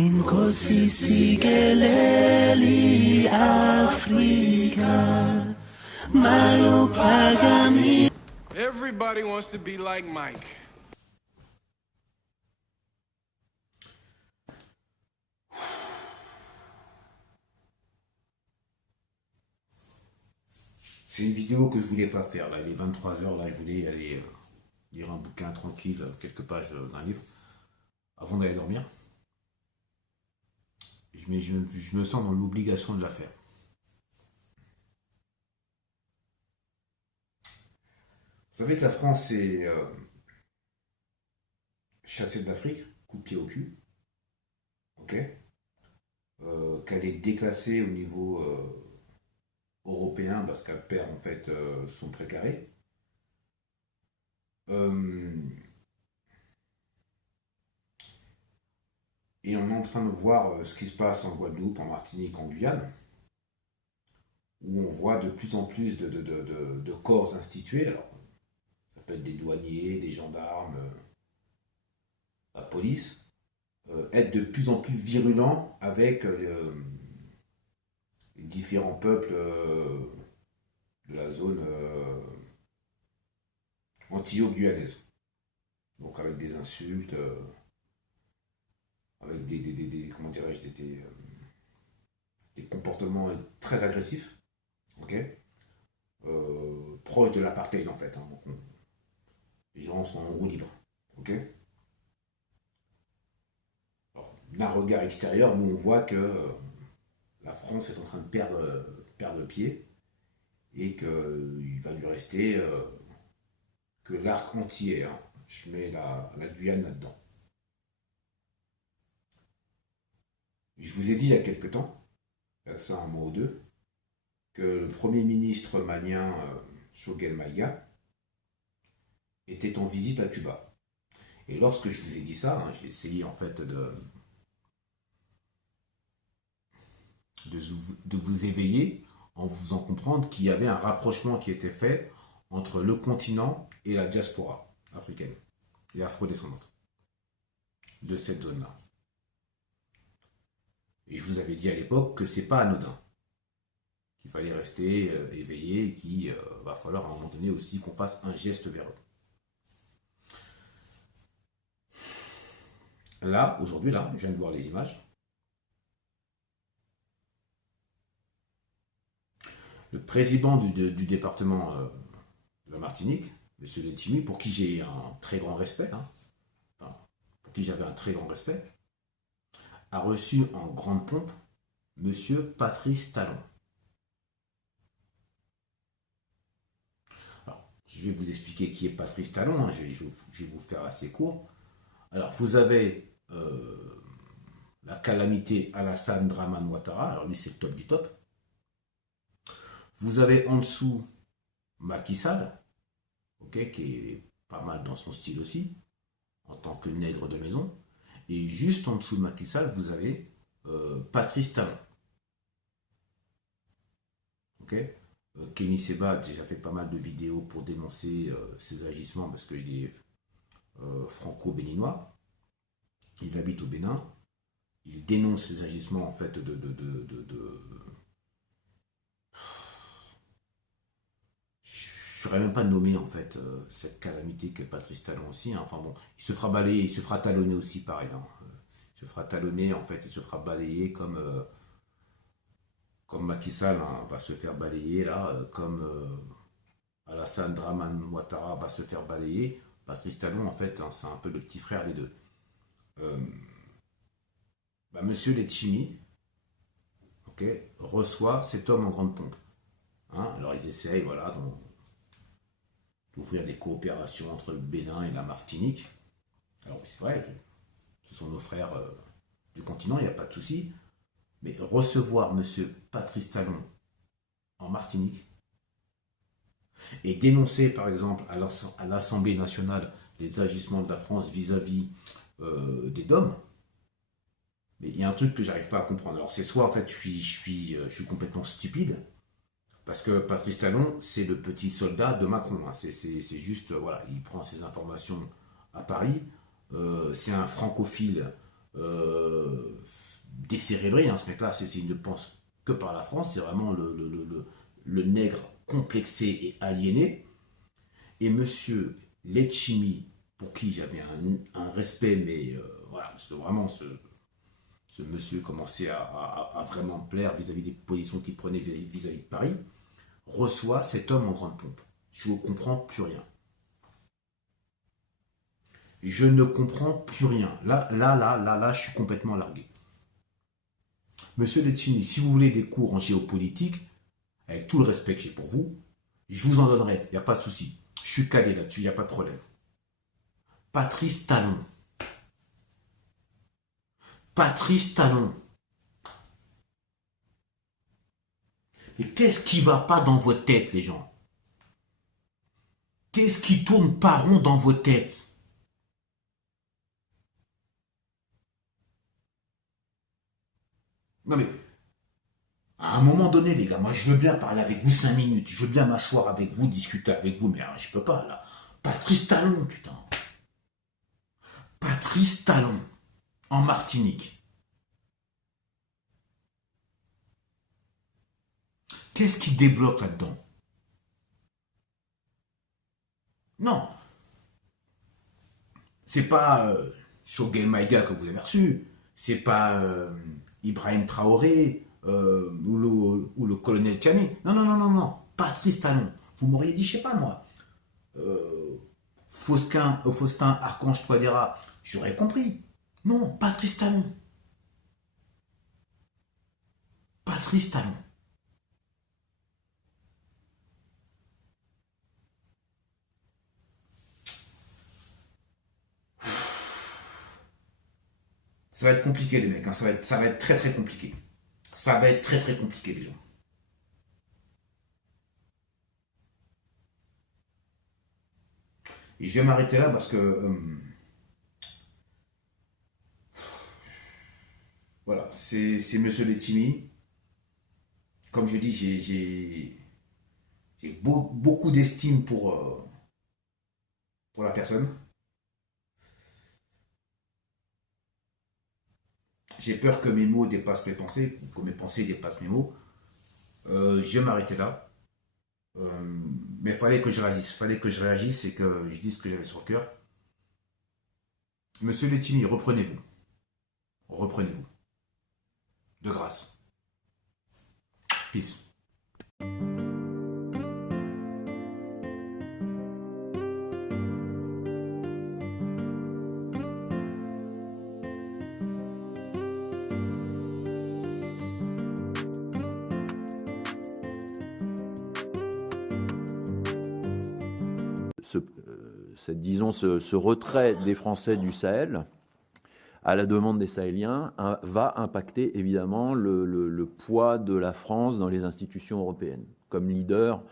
Inkosi sigeleli Africa Mayo pagami. Everybody wants to be like Mike. C'est une vidéo que je voulais pas faire, là, il est 23h, là, je voulais aller lire un bouquin tranquille, quelques pages d'un livre, avant d'aller dormir. Mais je me sens dans l'obligation de la faire. Vous savez que la France est chassée de l'Afrique, coup de pied au cul, ok, qu'elle est déclassée au niveau européen parce qu'elle perd en fait son précaré. Et on est en train de voir ce qui se passe en Guadeloupe, en Martinique, en Guyane, où on voit de plus en plus de corps institués. Alors, ça peut être des douaniers, des gendarmes, la police, être de plus en plus virulents avec les différents peuples de la zone antillo-guyanaise. Donc avec des insultes, avec comment dirais-je, des comportements très agressifs, ok, proches de l'apartheid en fait. Hein. Donc, les gens sont en roue libre, ok. Alors, d'un regard extérieur, nous on voit que la France est en train de perdre pied et qu'il va lui rester que l'arc entier. Hein. Je mets la Guyane là-dedans. Je vous ai dit il y a quelque temps, il y a de ça un mois ou deux, que le premier ministre malien Choguel Maïga était en visite à Cuba. Et lorsque je vous ai dit ça, hein, j'ai essayé en fait de vous éveiller en vous faisant comprendre qu'il y avait un rapprochement qui était fait entre le continent et la diaspora africaine et afrodescendante de cette zone-là. Et je vous avais dit à l'époque que c'est pas anodin, qu'il fallait rester éveillé et qu'il va falloir à un moment donné aussi qu'on fasse un geste vers eux. Là, aujourd'hui, là, je viens de voir les images. Le président du département de la Martinique, M. Letchimy, pour qui j'ai un très grand respect, hein, enfin, pour qui j'avais un très grand respect, a reçu en grande pompe M. Patrice Talon. Alors, je vais vous expliquer qui est Patrice Talon, hein, je vais vous faire assez court. Alors, vous avez la calamité Alassane Dramane Ouattara, alors lui c'est le top du top. Vous avez en dessous Macky Sall, okay, qui est pas mal dans son style aussi, en tant que nègre de maison. Et juste en dessous de Macky Sall, vous avez Patrice Talon. Okay. Kenny Seba a déjà fait pas mal de vidéos pour dénoncer ses agissements parce qu'il est franco-béninois. Il habite au Bénin. Il dénonce les agissements en fait je ne saurais même pas nommer en fait cette calamité qu'est Patrice Talon aussi. Hein. Enfin bon, il se fera balayer, il se fera talonner aussi pareil. Hein. Il se fera talonner en fait, il se fera balayer comme Macky Sall hein, va se faire balayer là, comme Alassane Dramane Ouattara va se faire balayer. Patrice Talon en fait, hein, c'est un peu le petit frère des deux. Monsieur Letchimy, okay, reçoit cet homme en grande pompe. Hein. Alors ils essayent, voilà, d'ouvrir des coopérations entre le Bénin et la Martinique. Alors c'est vrai, ce sont nos frères du continent, il n'y a pas de souci. Mais recevoir M. Patrice Talon en Martinique et dénoncer par exemple à l'Assemblée nationale les agissements de la France vis-à-vis des DOM, mais il y a un truc que j'arrive pas à comprendre. Alors c'est soit en fait je suis complètement stupide, parce que Patrice Talon, c'est le petit soldat de Macron. Hein. C'est juste, voilà, il prend ses informations à Paris. C'est un francophile décérébré, hein, ce mec-là, il ne pense que par la France, c'est vraiment le nègre complexé et aliéné. Et monsieur Letchimy, pour qui j'avais un respect, mais voilà, parce que vraiment ce monsieur commençait à vraiment me plaire vis-à-vis des positions qu'il prenait vis-à-vis de Paris, reçoit cet homme en grande pompe. Je ne comprends plus rien. Je ne comprends plus rien. Là, je suis complètement largué. Monsieur Letchimy, si vous voulez des cours en géopolitique, avec tout le respect que j'ai pour vous, je vous en donnerai, il n'y a pas de souci. Je suis calé là-dessus, il n'y a pas de problème. Patrice Talon. Patrice Talon. Mais qu'est-ce qui ne va pas dans vos têtes, les gens? Qu'est-ce qui tourne pas rond dans vos têtes? Non mais, à un moment donné, les gars, moi je veux bien parler avec vous 5 minutes, je veux bien m'asseoir avec vous, discuter avec vous, mais je peux pas là. Patrice Talon, putain. Patrice Talon, en Martinique. Qu'est-ce qui débloque là-dedans? Non. C'est pas Choguel Maïga que vous avez reçu. C'est pas Ibrahim Traoré ou le colonel Tchani. Non, non, non, non, non. Patrice Talon. Vous m'auriez dit, je sais pas moi, Faustin Archange Touadéra. J'aurais compris. Non, Patrice Talon. Patrice Talon. Ça va être compliqué les mecs, hein. Ça va être très très compliqué. Ça va être très très compliqué les gens. Et je vais m'arrêter là parce que voilà, c'est monsieur Letchimy. Comme je dis, j'ai beaucoup d'estime pour la personne. J'ai peur que mes mots dépassent mes pensées, que mes pensées dépassent mes mots. Je vais m'arrêter là. Mais fallait que je réagisse et que je dise ce que j'avais sur le cœur. Monsieur Letchimy, reprenez-vous. Reprenez-vous. De grâce. Peace. Ce retrait des Français du Sahel, à la demande des Sahéliens, va impacter évidemment le poids de la France dans les institutions européennes, comme leader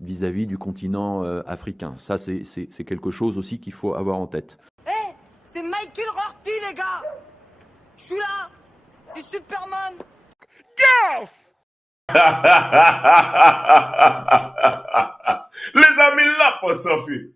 vis-à-vis du continent africain. Ça, c'est quelque chose aussi qu'il faut avoir en tête. Hé, c'est Michael Rorty, les gars. Je suis là. C'est Superman. Girls! Les amis là pour Sophie.